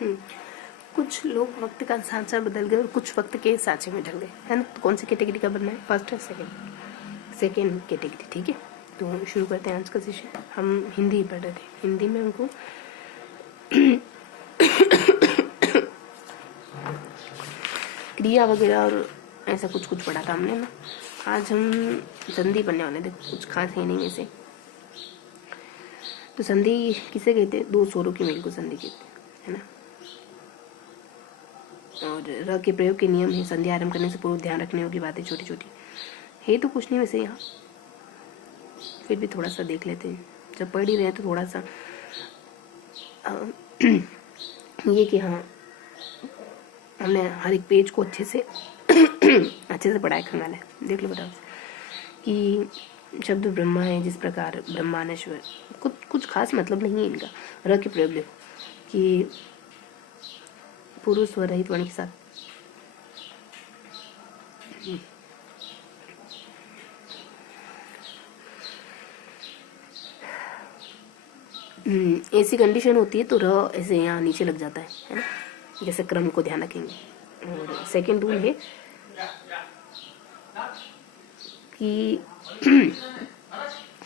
हम्म, कुछ लोग वक्त का सांचा बदल गए और कुछ वक्त के सांचे में ढल गए, है ना। तो कौन सी कैटेगरी का बनना है, फर्स्ट है सेकेंड कैटेगरी, ठीक है। तो शुरू करते हैं आज का सेशन। हम हिंदी पढ़ रहे थे, हिंदी में हमको क्रिया वगैरह और ऐसा कुछ कुछ पढ़ा था हमने ना। आज हम संधि पढ़ने वाले थे, कुछ खास है नहीं वैसे। तो संधि किसे कहते हैं, दो स्वरों के मेल को संधि कहते हैं, है ना। और र के प्रयोग के नियम है, संधि आरंभ करने से पूर्व ध्यान रखने योग्य बातें छोटी छोटी है। तो कुछ नहीं वैसे यहाँ, फिर भी थोड़ा सा देख लेते हैं। जब पढ़ ही रहे तो थोड़ा सा ये कि हाँ हमने हर एक पेज को अच्छे से पढ़ा है, खंगाला है। देख लो बताओ कि शब्द ब्रह्मा है, जिस प्रकार ब्रह्मानेश्वर, कुछ खास मतलब नहीं है इनका। र के प्रयोग देखो कि पूर्व स्वर रहित वर्ण के साथ ऐसी कंडीशन होती है तो र ऐसे यहाँ नीचे लग जाता है ना, जैसे क्रम को ध्यान रखेंगे। और सेकंड रूल है कि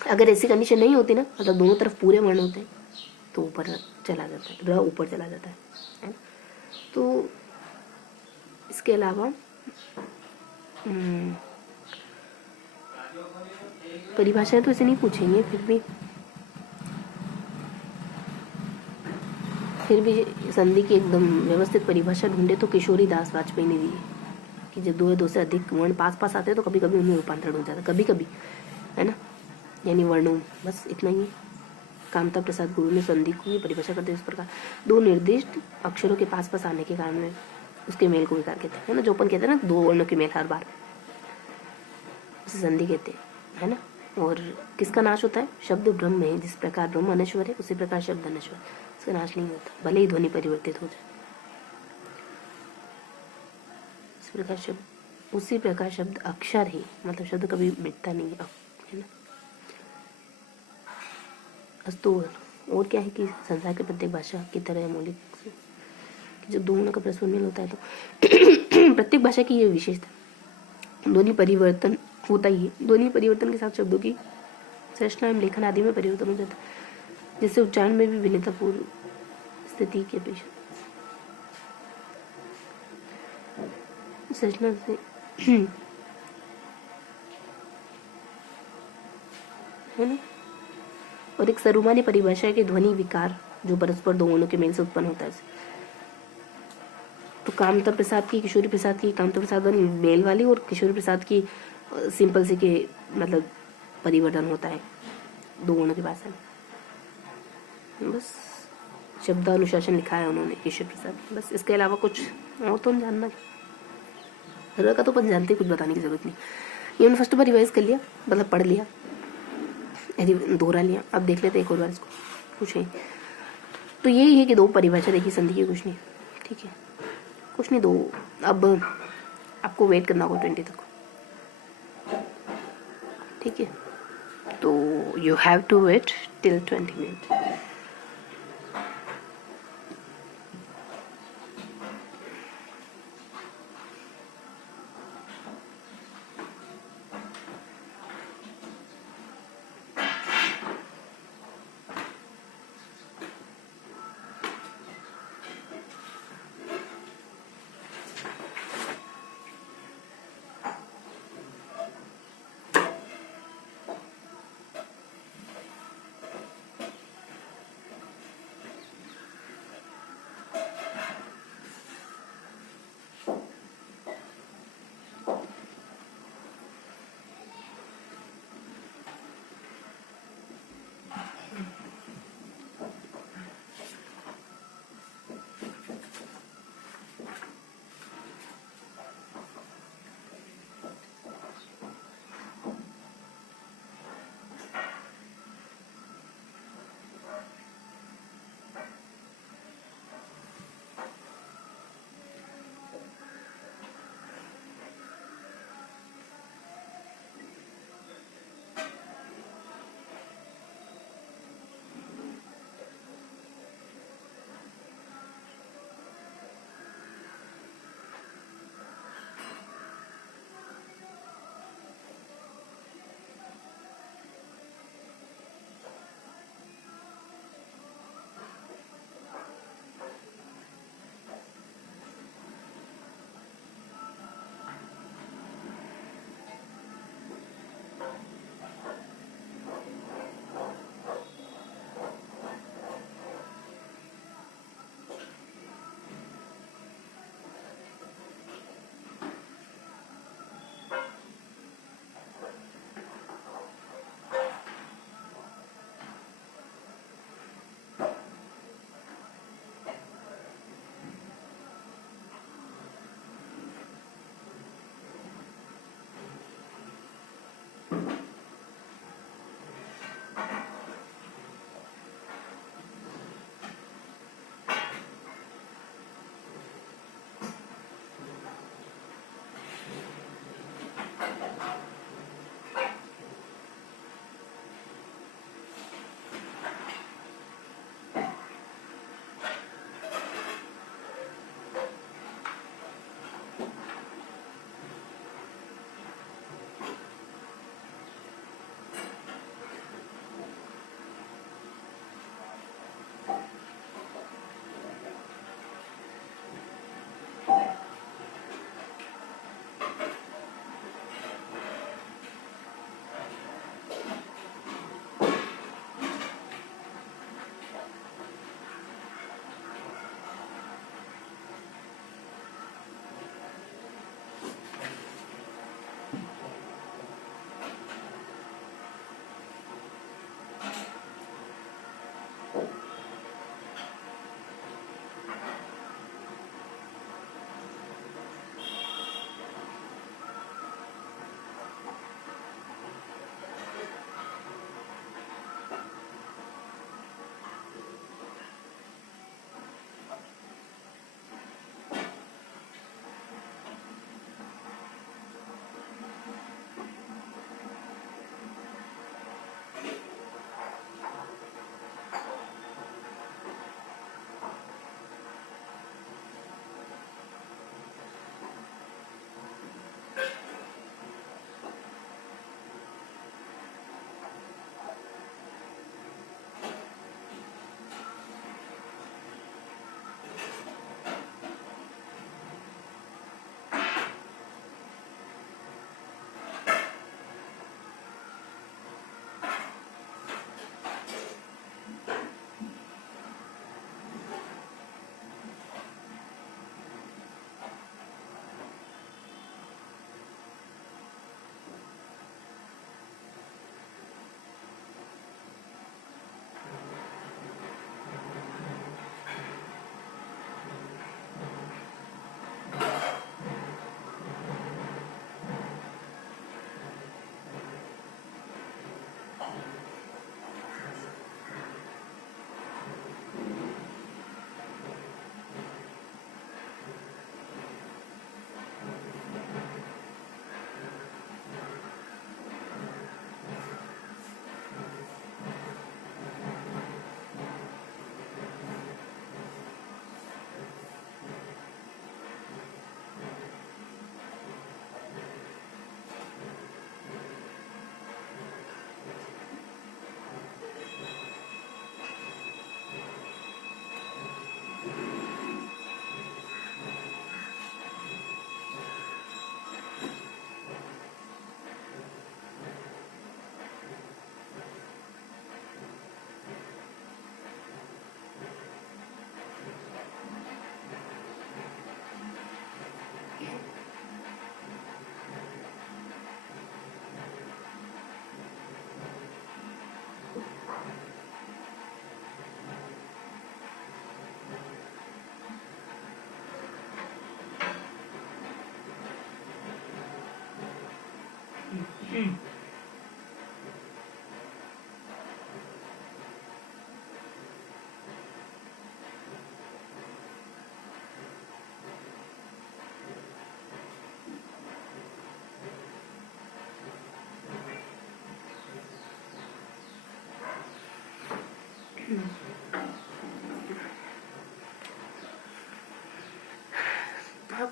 अगर ऐसी कंडीशन नहीं होती ना, मतलब दोनों तरफ पूरे वर्ण होते हैं तो ऊपर चला जाता है, र ऊपर चला जाता है। तो इसके अलावा परिभाषाएं तो ऐसे नहीं पूछेंगे, फिर भी संधि की एकदम व्यवस्थित परिभाषा ढूंढे तो किशोरी दास वाजपेयी ने दी है कि जब दो से अधिक वर्ण पास आते हैं तो कभी कभी उनमें रूपांतरण हो जाता है, कभी कभी, है ना, यानी वर्णों। बस इतना ही है। कामता प्रसाद गुरु ने संधि को ये परिभाषा करते इस प्रकार, दो निर्दिष्ट अक्षरों के पास आने के कारण में उसके मेल को विकार कहते हैं ना, जो अपन कहते हैं ना, दो वर्णों के मेल हर बार, उसे संधि कहते हैं, है ना। और किसका नाश होता है, शब्द ब्रह्म है, जिस प्रकार ब्रह्म अनश्वर है उसी प्रकार शब्द अनश्वर, इसका नाश नहीं होता, भले ही ध्वनि परिवर्तित हो जाए। उसी प्रकार शब्द अक्षर है, मतलब शब्द कभी मिटता नहीं है ना। अस्तु, और क्या है कि संसार के प्रत्येक भाषा की तरह मौलिक, जब दो का परस्पर मेल होता है तो प्रत्येक भाषा की ये विशेषता, ध्वनि परिवर्तन होता ही है। ध्वनि परिवर्तन के साथ शब्दों की संरचना एवं लेखन आदि में परिवर्तन हो जाता है, जिससे उच्चारण में भी भिन्नतापूर्ण स्थिति के अपेक्षा संरचना से है ना। और एक सर्वमान्य परिभाषा है कि ध्वनि विकार जो परस्पर दो वर्णों के मेल से उत्पन्न होता है। तो कामता प्रसाद की, किशोरी प्रसाद की, कामता प्रसाद मेल वाली और किशोरी प्रसाद की सिंपल से के मतलब परिवर्तन होता है दो वर्णों की भाषा में। बस शब्दानुशासन लिखा है उन्होंने, किशोर प्रसाद। बस इसके अलावा कुछ और तो जानना, र का तो अपन जानते, कुछ बताने की जरूरत नहीं। ये मैंने फर्स्ट बार रिवाइज कर लिया, मतलब पढ़ लिया, दोहरा लिया। अब देख लेते एक और बार इसको, कुछ है तो यही है कि दो परिभाषा देखी संधि की, कुछ नहीं, ठीक है, कुछ नहीं। दो अब आपको वेट करना होगा 20 तक, ठीक है। तो you have to wait till 20 minute.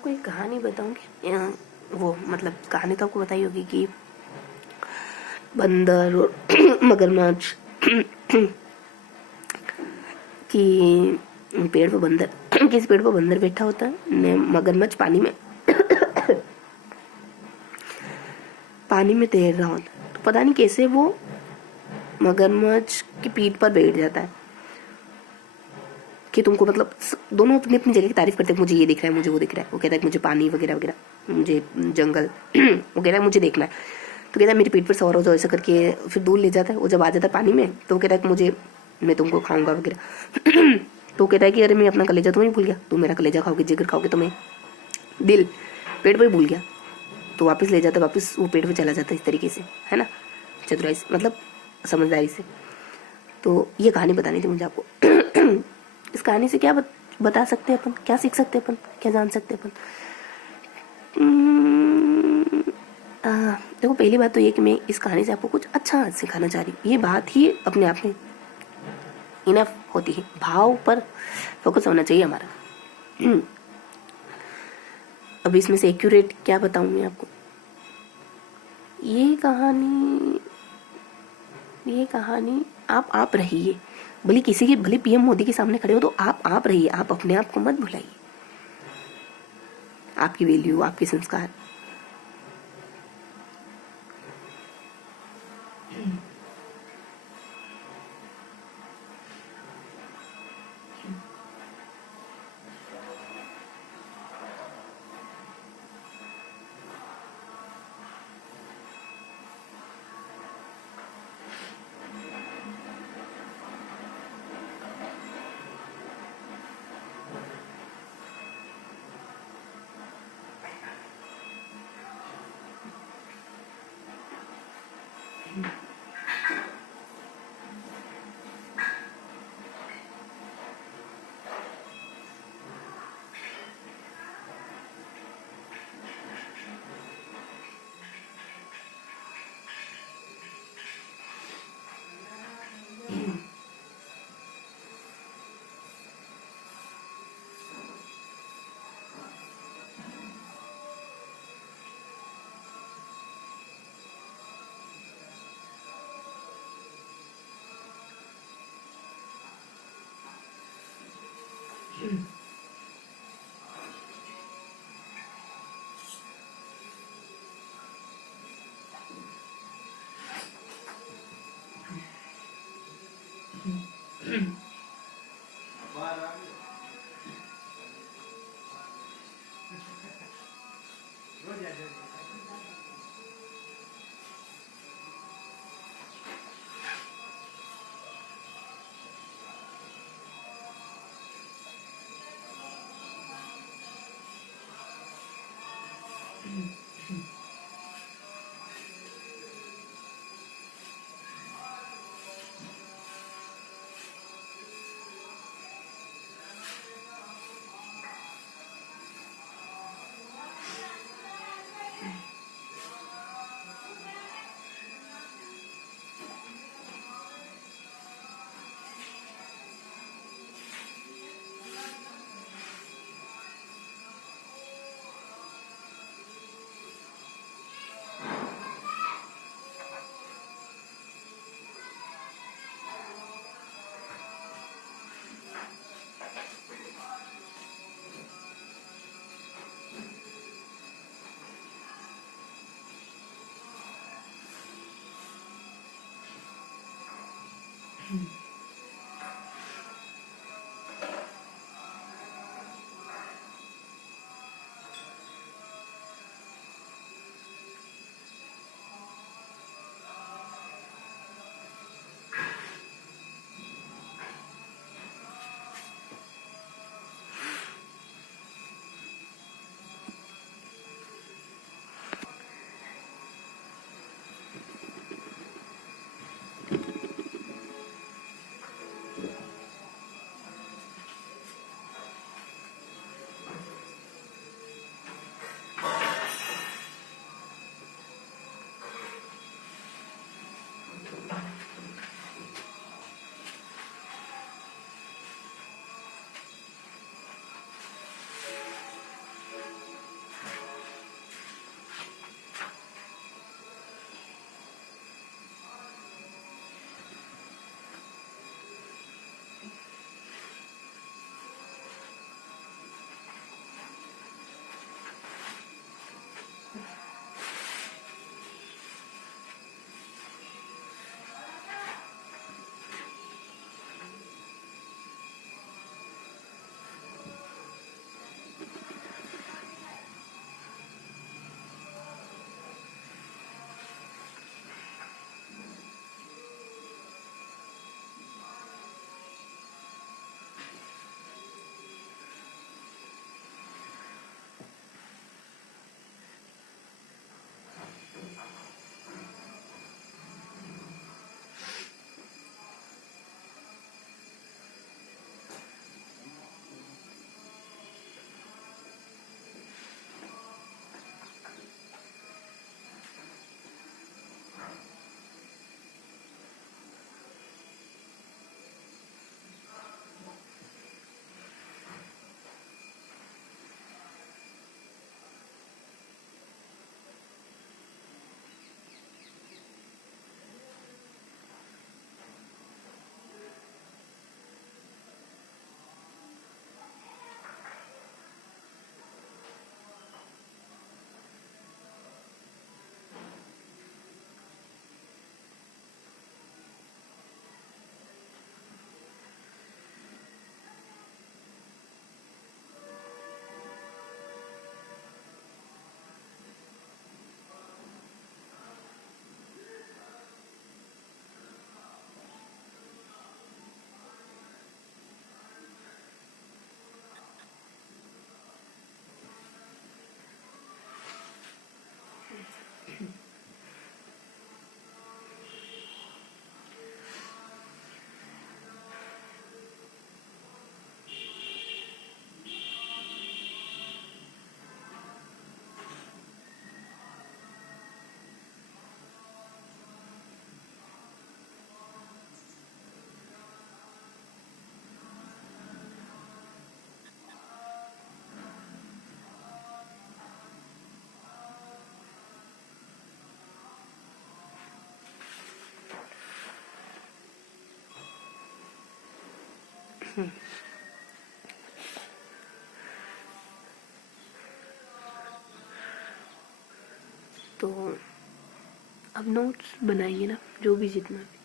आपको एक कहानी बताऊंगी। वो मतलब कहानी तो आपको बताई होगी कि बंदर और मगरमच्छ कि पेड़ पर बंदर किसी पेड़ पर बंदर बैठा होता है, मगरमच्छ पानी में तैर रहा होता है। तो पता नहीं कैसे वो मगरमच्छ की पीठ पर बैठ जाता है कि तुमको मतलब दोनों अपनी अपनी जगह की तारीफ करते हैं, मुझे ये दिख रहा है, मुझे वो दिख रहा है। वो कहता है कि मुझे पानी वगैरह वगैरह, मुझे जंगल वो कहता है मुझे देखना है। तो कहता है मेरी पीठ पर सवार हो जाओ ऐसा करके, फिर दूर ले जाता है। वो जब आ जाता है पानी में तो वो कहता है कि मुझे, मैं तुमको खाऊंगा वगैरह। तो कहता है कि अरे मैं अपना कलेजा तुम्हें भूल गया, तुम मेरा कलेजा खाओगे, जिगर खाओगे, तुम्हें दिल पेट पर ही भूल गया। तो वापस ले जाता है, वापस वो पेट पे चला जाता है इस तरीके से, है ना, चतुराई से, मतलब समझदारी से। तो ये कहानी बतानी थी मुझे आपको। इस कहानी से क्या बता सकते हैं अपन, क्या सीख सकते हैं अपन, क्या जान सकते हैं अपन? देखो पहली बात तो ये कि मैं इस कहानी से आपको कुछ अच्छा सिखाना चाह रही हूँ। ये बात ही अपने आप में इनफ होती है, भाव पर फोकस होना चाहिए हमारा। अब इसमें से एक्यूरेट क्या बताऊं मैं आपको? ये कहानी आप रहिए, भले किसी की, भले पीएम मोदी के सामने खड़े हो तो आप रहिए, आप अपने आप को मत भुलाइए, आपकी वैल्यू, आपके संस्कार। तो अब नोट्स बनाएंगे ना, जो भी जितना भी।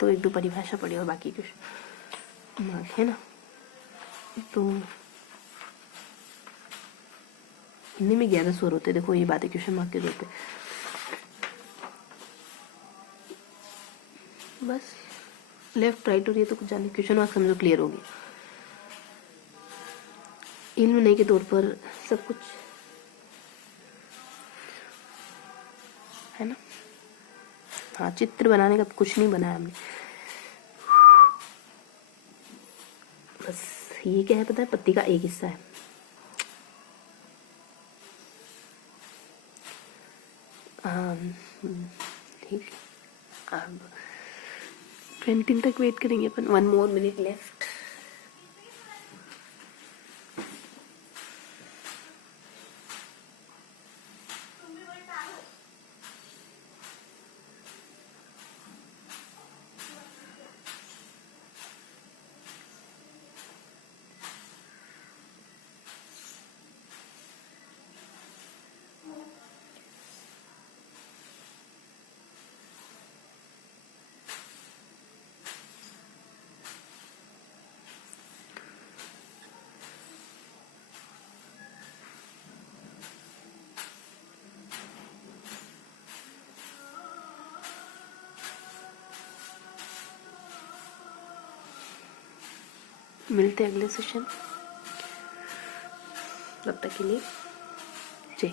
तो एक दो परिभाषा पढ़ी और बाकी कुछ मार्क है ना। तो हिंदी में 11 स्वर होते हैं, देखो ये बात है क्वेश्चन मार्क के तौर पे। बस लेफ्ट राइट और ये तो कुछ जाने, क्वेश्चन मार्क समझो क्लियर हो गया। इल्म नहीं के तौर पर सब कुछ है ना। हाँ, चित्र बनाने का कुछ नहीं बनाया हमने। बस ये क्या है पता है, पत्ती का एक हिस्सा है। ठीक, अब 20 तक वेट करेंगे अपन। 1 more minute लेफ्ट। मिलते हैं अगले सेशन, तब तक के लिए जय।